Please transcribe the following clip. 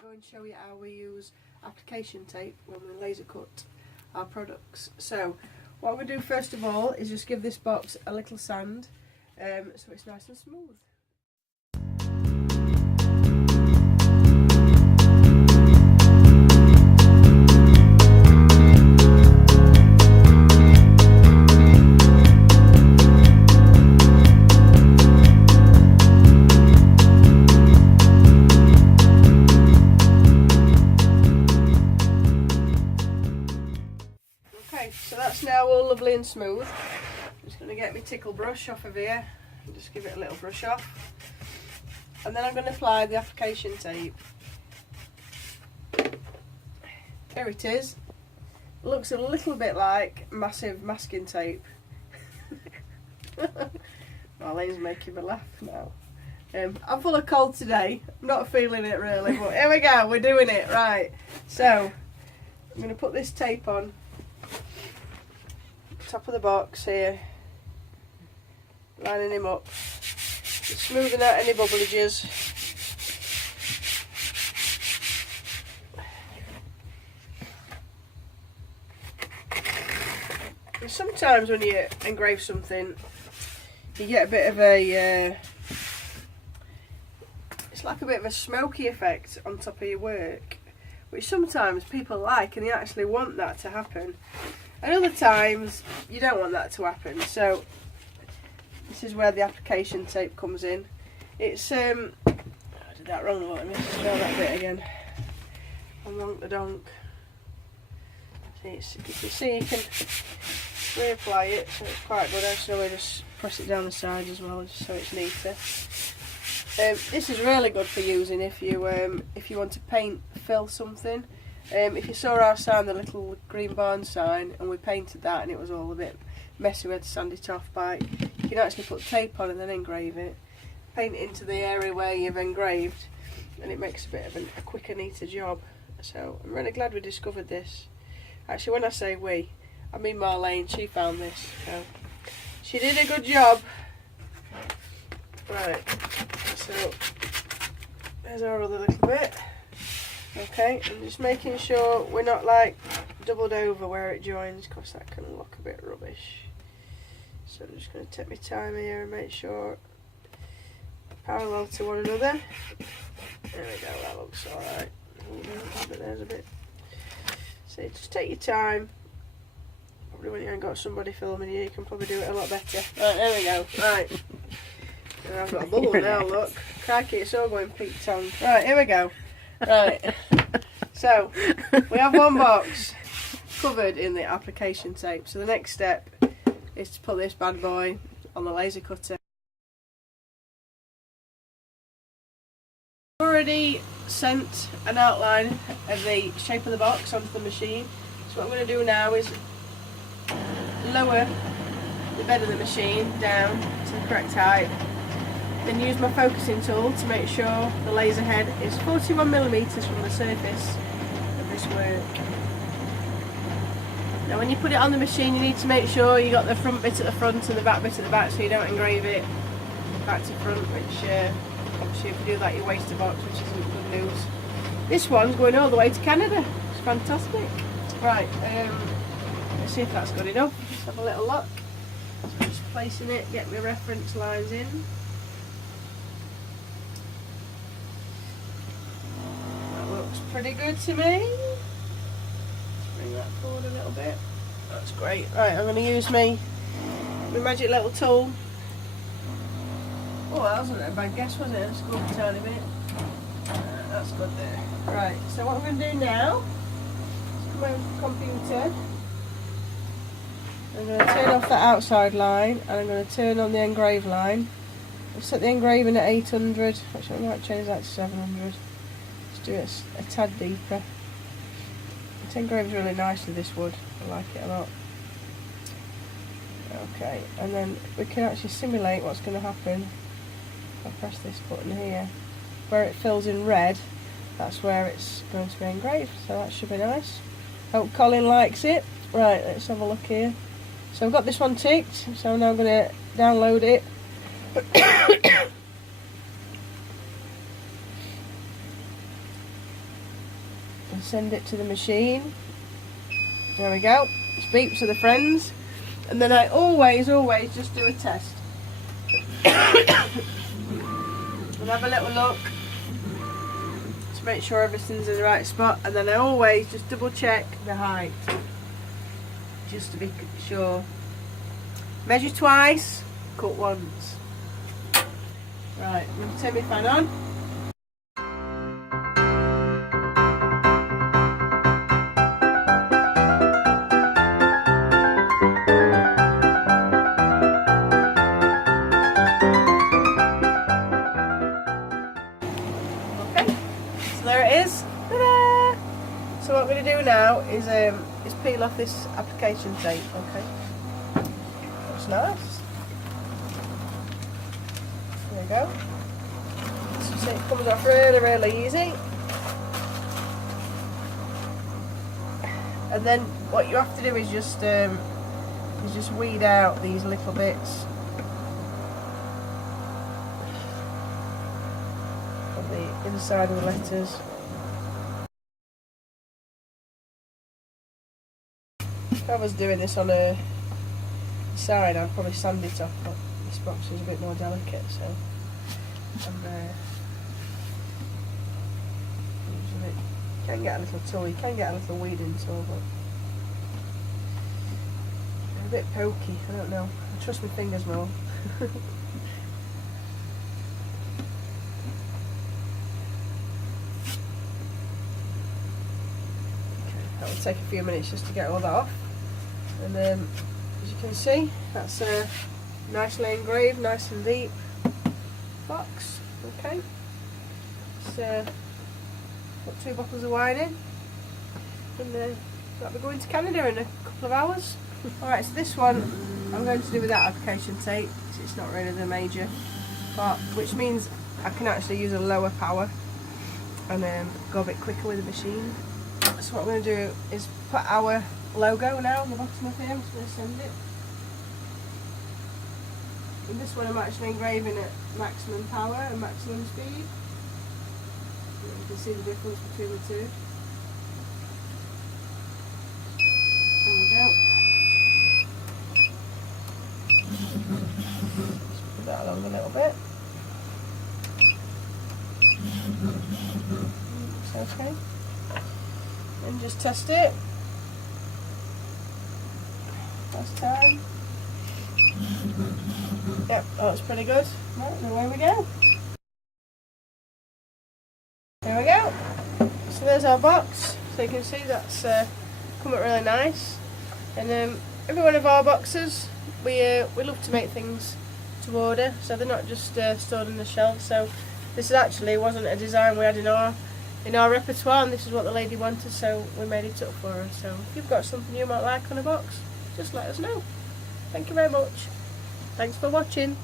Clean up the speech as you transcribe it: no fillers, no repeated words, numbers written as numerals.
go and show you how we use application tape when we laser cut our products. So what we do first of all is just give this box a little sand so it's nice and smooth. Okay, so that's now all lovely and smooth. I'm just going to get my tickle brush off of here and just give it a little brush off. And then I'm going to apply the application tape. There it is. It looks a little bit like massive masking tape. Marlene's making me laugh now. I'm full of cold today. I'm not feeling it really, but here we go, we're doing it. Right, so I'm going to put this tape on top of the box here, lining him up, just smoothing out any bubblages. And sometimes when you engrave something, you get a bit of a, it's like a bit of a smoky effect on top of your work, which sometimes people like and they actually want that to happen. And other times you don't want that to happen, so this is where the application tape comes in. It's I did that wrong, let me just spell that bit again. Wonk the donk. See, you can see you can reapply it, so it's quite good. Actually, just press it down the sides as well, just so it's neater. This is really good for using if you want to paint fill something. If you saw our sign, the little green barn sign, and we painted that and it was all a bit messy, we had to sand it off by, you can actually put tape on and then engrave it, paint it into the area where you've engraved, and it makes a bit of a quicker, neater job. So I'm really glad we discovered this. Actually, when I say we, I mean Marlene, she found this, so she did a good job. Right, so there's our other little bit. Okay, I'm just making sure we're not like doubled over where it joins, because that can look a bit rubbish. So I'm just going to take my time here and make sure parallel to one another. There we go, that looks alright. But there's a bit. So just take your time. Probably when you ain't got somebody filming you, you can probably do it a lot better. Right, there we go. Right. And I've got a bubble now, look. Crikey, it's all going peak tongue. Right, here we go. Right, so we have one box covered in the application tape. So the next step is to put this bad boy on the laser cutter. I've already sent an outline of the shape of the box onto the machine. So what I'm going to do now is lower the bed of the machine down to the correct height. Then use my focusing tool to make sure the laser head is 41mm from the surface of this work. Now when you put it on the machine, you need to make sure you got the front bit at the front and the back bit at the back, so you don't engrave it back to front, which obviously if you do that you waste a box, which isn't good news. This one's going all the way to Canada. It's fantastic. Right, let's see if that's good enough. Let's have a little look. So I'm just placing it, get my reference lines in. Pretty good to me. Let's bring that forward a little bit. That's great. Right, I'm going to use my magic little tool. Oh, that wasn't a bad guess, was it? Let's go up a tiny bit. That's good there. Right, so what I'm going to do now is come over to the computer. I'm going to turn off that outside line and I'm going to turn on the engrave line. I'll set the engraving at 800. Actually, I might change that to 700. Do it a tad deeper. It engraves really nicely, this wood. I like it a lot. Okay, and then we can actually simulate what's going to happen. If I press this button here, where it fills in red, that's where it's going to be engraved. So that should be nice. Hope Colin likes it. Right, let's have a look here. So I've got this one ticked, so I'm now going to download it. and send it to the machine. There we go. Speak to the friends. And then I always just do a test. And have a little look to make sure everything's in the right spot. And then I always just double check the height, just to be sure. Measure twice, cut once. Right, I'm going to turn my fan on. There it is. Ta-da! So what I'm going to do now is peel off this application tape. Okay, that's nice. There you go. So see, it comes off really easy. And then what you have to do is just weed out these little bits the inside of the letters. If I was doing this on a side, I'd probably sand it off, but this box is a bit more delicate, so using it. You can get a little tool, you can get a little weeding tool, but they're a bit pokey, I don't know. I trust my fingers more. That will take a few minutes just to get all that off, and as you can see, that's nicely engraved, nice and deep box. Okay, so put 2 bottles of wine in, and that'll be going to Canada in a couple of hours. Alright, so this one I'm going to do without application tape, so it's not really the major part, which means I can actually use a lower power and go a bit quicker with the machine. So what I'm going to do is put our logo now on the bottom of here. I'm just going to send it. In this one I'm actually engraving at maximum power and maximum speed. You can see the difference between the two. There we go. Just put that along a little bit. Looks okay. And just test it. Last time. Yep, that's pretty good. Right, and away we go. There we go. So there's our box. So you can see that's come out really nice. And every one of our boxes, we love to make things to order, so they're not just stored on the shelf. So this actually wasn't a design we had in our repertoire, and this is what the lady wanted, so we made it up for her. So if you've got something you might like on a box, just let us know. Thank you very much. Thanks for watching.